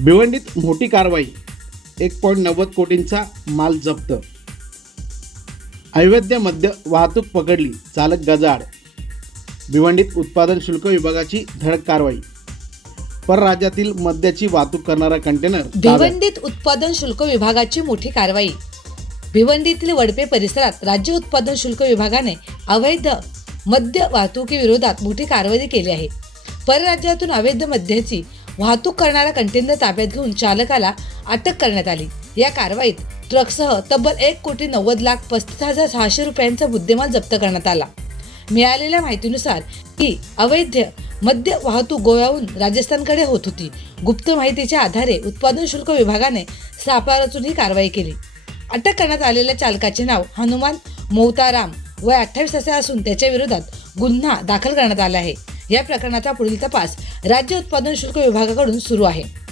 भिवंडीत मोठी कारवाई, 1.90 कोटींचा माल जप्त. अवैध मद्य वाहतूक पकडली, चालक गजाआड. भिवंडीत उत्पादन शुल्क विभागाची धडक कारवाई. परराज्यातील मद्याची वाहतूक करणारा कंटेनर ताब्यात. भिवंडीत उत्पादन शुल्क विभागाची मोठी कारवाई. भिवंडीतील वडपे परिसरात राज्य उत्पादन शुल्क विभागाने अवैध मद्य वाहतुकीविरोधात मोठी कारवाई केली आहे. परराज्यातून अवैध मद्याची वाहतूक करणारा कंटेनर ताब्यात घेऊन चालकाला अटक करण्यात आली. या कारवाईत ट्रकसह तब्बल 1,90,35,600 रुपयांचा मुद्देमाल जप्त करण्यात आला. मिळालेल्या माहितीनुसार ही अवैध मद्य वाहतूक गोव्याहून राजस्थानकडे होत होती. गुप्त माहितीच्या आधारे उत्पादन शुल्क विभागाने सापळा रचून ही कारवाई केली. अटक करण्यात आलेल्या चालकाचे नाव हनुमान मोहताराम, वय 28 असे असून त्याच्या विरोधात गुन्हा दाखल करण्यात आला आहे. या प्रकरणाचा पुढील तपास राज्य उत्पादन शुल्क विभागाकडून सुरू आहे.